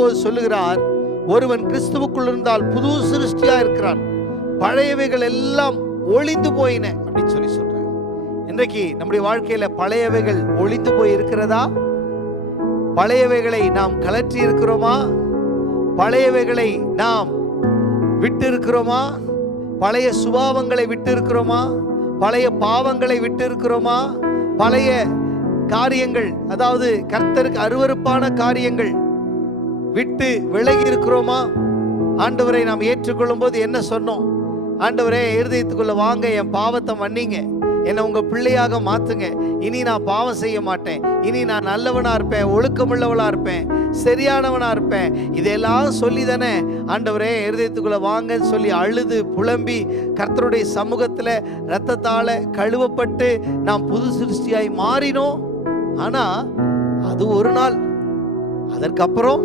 சொல்லும்போது சொல்லுகிறார், ஒருவன் கிறிஸ்துவுக்குள் இருந்தால் புது சிருஷ்டியா இருக்கிறான், பழையவைகள் எல்லாம் ஒளிந்து போயின அப்படின்னு சொல்லி சொல்றார். இன்றைக்கு நம்முடைய வாழ்க்கையில பழையவைகள் ஒளிந்து போய் இருக்கிறதா? பழையவைகளை நாம் கலற்றி இருக்கிறோமா? பழையவைகளை நாம் விட்டு இருக்கிறோமா? பழைய சுபாவங்களை விட்டு இருக்கிறோமா? பழைய பாவங்களை விட்டு இருக்கிறோமா? பழைய காரியங்கள், அதாவது கர்த்தருக்கு அருவருப்பான காரியங்கள் விட்டு விலகி இருக்கிறோமா? ஆண்டவரை நாம் ஏற்றுக்கொள்ளும் போது என்ன சொன்னோம்? ஆண்டவரே, இருதயத்துக்குள்ள வாங்க, என் பாவத்தை மன்னிங்க, என்னை உங்க பிள்ளையாக மாத்துங்க, இனி நான் பாவம் செய்ய மாட்டேன், இனி நான் நல்லவனா இருப்பேன், ஒழுக்கமுள்ளவளா இருப்பேன், சரியானவனா இருப்பேன், இதெல்லாம் சொல்லி தானே ஆண்டவரே இருதயத்துக்குள்ள வாங்கன்னு சொல்லி அழுது புலம்பி கர்த்தருடைய சமூகத்துல இரத்தத்தால கழுவப்பட்டு நாம் புது சிருஷ்டியாய் மாறினோம். ஆனா அது ஒரு நாள். அதற்கப்புறம்